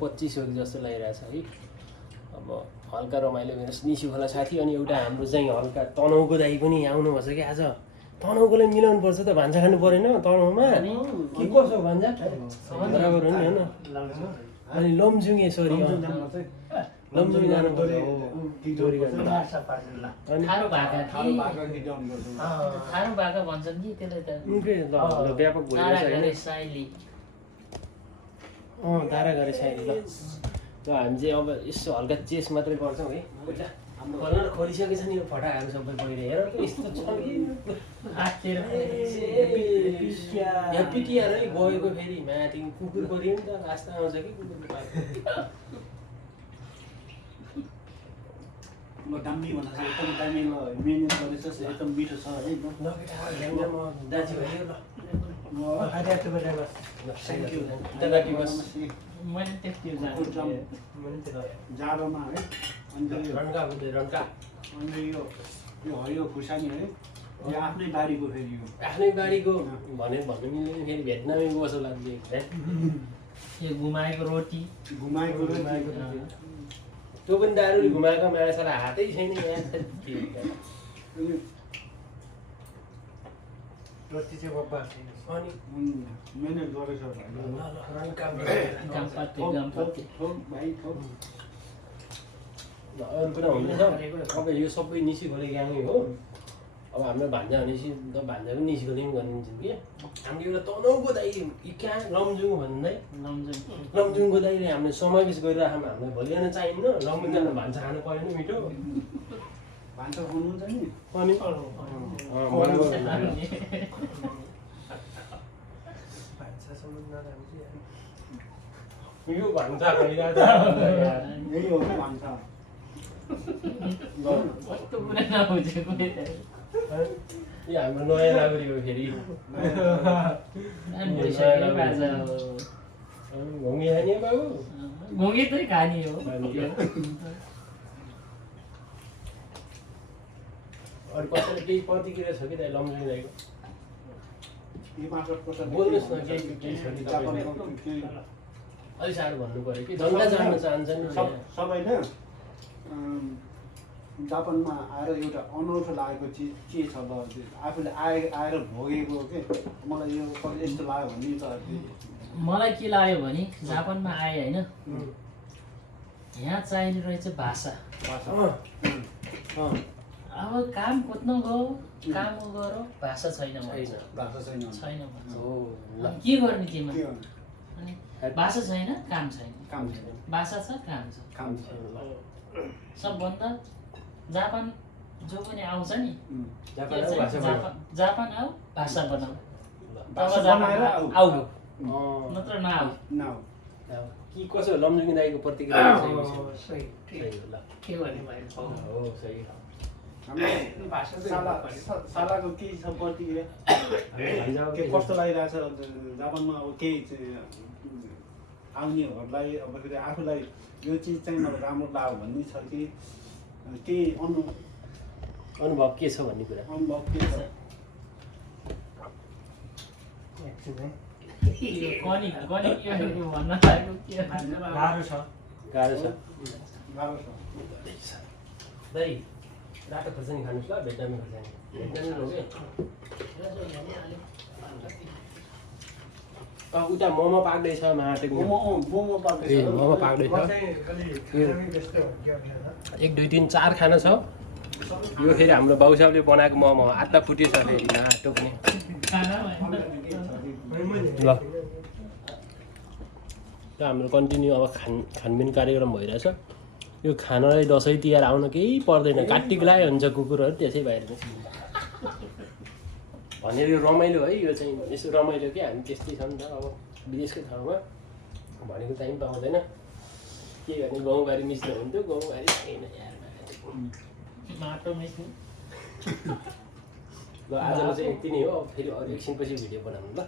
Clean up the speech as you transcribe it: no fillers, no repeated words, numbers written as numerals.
25 हो जस्तो लागिरहेछ है। अब हल्का रमाइलो मेरो निसी खोला साथी अनि एउटा हाम्रो चाहिँ हल्का तनहुको दाइ पनि आउनुभएको छ कि आज। तनहुकोले मिलाउनु पर्छ त, भान्सा खानु परेन तनहुमा के कसो भान्जा बराबर हो नि होइन। अनि लमजुङे सरी लमजुङ जानु पर्यो व्यापक तारा गरे साइली ल। हामी चाहिँ अब यसो हल्का चेस मात्रै गर्छौँ है। हाम्रो घरमा खोलिसकेको छ नि यो फटाहरू सबै पहिरो हेर यस्तो छ कि यहाँ पिटिएर गएको फेरि माथि कुकुर पऱ्यो नि त रास्ता आउँछ कि कुकुर दामी भन्दा चाहिँ एकदम दामी मेहनत गरेछ एकदम मिठो छ है दाजुभाइ जाडोमा है रन्का अनि यो हरियो खुर्सानी है यो आफ्नै बारीको फेरि यो आफ्नै बारीको भन्नु मिल्दैन फेरि भेट्नामै बसो लाग्यो यो घुमाएको रोटी त्यो पनि दारुले घुमाएको माछा हातै छैन रोटी चाहिँ बब्बा अनि मेहनत गरेछ अरू कुरा हुँदैछ। अब यो सबै निसी खोले गाउँमै हो। अब हाम्रो भान्जा भनेपछि त भान्जा पनि निसी खोले पनि गरिदिन्छौँ कि। हामीले एउटा तनहुको दाइ कहाँ लमजुङ भन्दै लमजुङको दाइले हामीले समावेश गरेर हामीलाई भोलिबिहान चाहिन्न लमजुङ जानु भान्सा खानु पऱ्यो नि मिठो भान्सा खानुहुन्छ नि अनि यो भान्सा भइरहेको यही हो कि भान्सा यो हाम्रो नयाँ नागरिक हो फेरि घुङ्गी खाने बाबु घुङ्गी त खाने हो। अरू कसैले केही प्रतिक्रिया छ कि दाइ लमजुङ दाइको बोल्नुहोस् न केही छ कि तपाईँको अलिक साह्रो भन्नु पऱ्यो कि जनता जान्न चाहन्छन् सबैले जापानमा आएर एउटा अनौठो लागेको चिज के छ ल आफूले आएर भोगेको के मलाई यो कहिले यस्तो लाग्यो भने त मलाई के लाग्यो भने जापानमा आए होइन यहाँ चाहिने रहेछ भाषा। अब काम खोज्न गयो काम गरो भाषा छैन भाषा छैन के गर्ने केमा अनि भाषा छैन काम छैन भाषा छ काम छ सबभन्दा जापान जो पनि आउँछ नि जापान आऊ भाषा बनाऊ आऊ नत्र नआऊ कि कसो लमजुङ दाइको प्रतिक्रिया सालाको केही छ प्रतिक्रिया कस्तो लागिरहेछ जापानमा अब केही आउनेहरूलाई अब फेरि आफूलाई यो चिज चाहिँ मलाई राम्रो लाग्यो भन्ने छ कि केही अनुभव के छ भन्ने कुरा अनुभव के छ गाह्रो छ दाइ रातो खोर्सानी खानुहोस् ल भेटनामी खोर्सानी भेटनामी हो कि उता मोमो पाक्दैछ माटेको मोमो पाक्दैछ 1 2 3 4 खाना छ यो फेरि हाम्रो बाउ साहबले बनाएको मोमो आत्ता फुटेछ फेरि आटो पनि ल त हाम्रो कन्टिन्यू अब खानपिन कार्यक्रम भइरहेछ। यो खानालाई दसैँ तिहार आउन केही पर्दैन काटिक लायो हुन्छ कुकुरहरू त्यसै बाहिर भनेर यो रमाइलो है यो चाहिँ यसो रमाइलो के हामी त्यस्तै छ नि त अब विदेशकै ठाउँमा भनेको टाइम पाउँदैन के गर्ने गाउँबारी मिच्नु हुन्थ्यो गाउँबारी छैन माटो मिच्नु ल आजको चाहिँ यति नै हो फेरि अरू एकछिनपछि भिडियो बनाउनु ल।